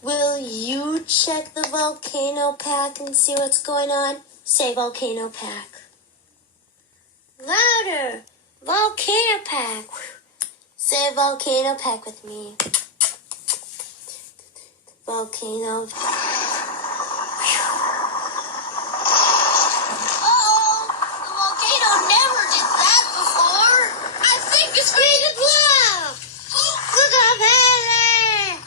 Will you check the volcano pack and see what's going on? Say volcano pack. Louder! Volcano pack. Say volcano pack with me. Volcano. Uh-oh! The volcano never did that before. I think it's ready to blow. Look up, Haley!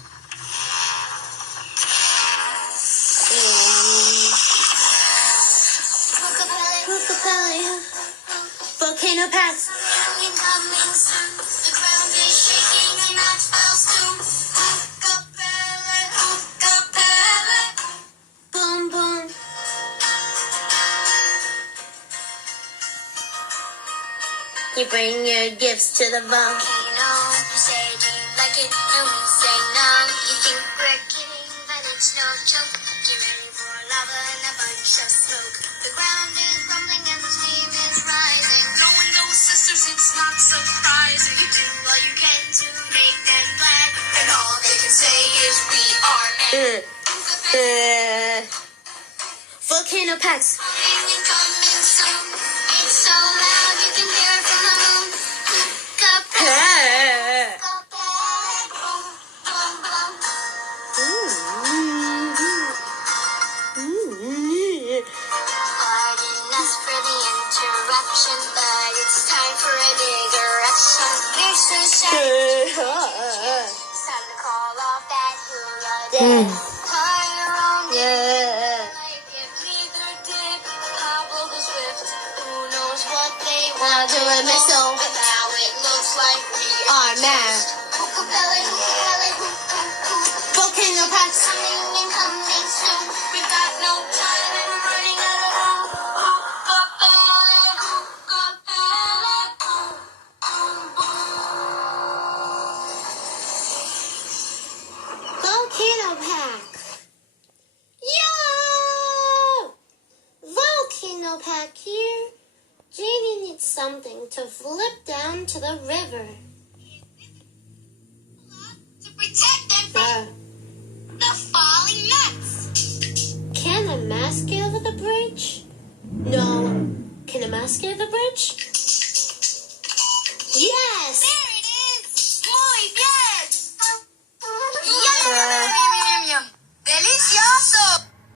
Look up, Haley. Volcano pack. The ground is shaking and that spells doom. Boom, boom. You bring your gifts to the volcano. You say, do you like it? And we say no. You think we're kidding, but it's no joke. Get ready for lava and a bunch of smoke. The ground is rumbling and the steam is rising. Knowing those sisters, it's not surprising. You do all you can to make them glad, and all they can say is we are mad. Volcano packs. Coming soon. It's so loud you can hear it from the moon. Pardon us for the interruption, but it's time for a big eruption. We're so sorry. It's time to call off that hula dance. Tie your own like if neither did Pablo the Swift. Who knows what they want to a missile, but now it looks like we are mad. Volcano packs. Coming and coming soon. We've got no time and we're running out of room. Volcano pack. Yo! Volcano pack here. Janie needs something to flip down to the river. To protect them from the falling nuts. Can a mask get over the bridge? No. Can a mask get over the bridge?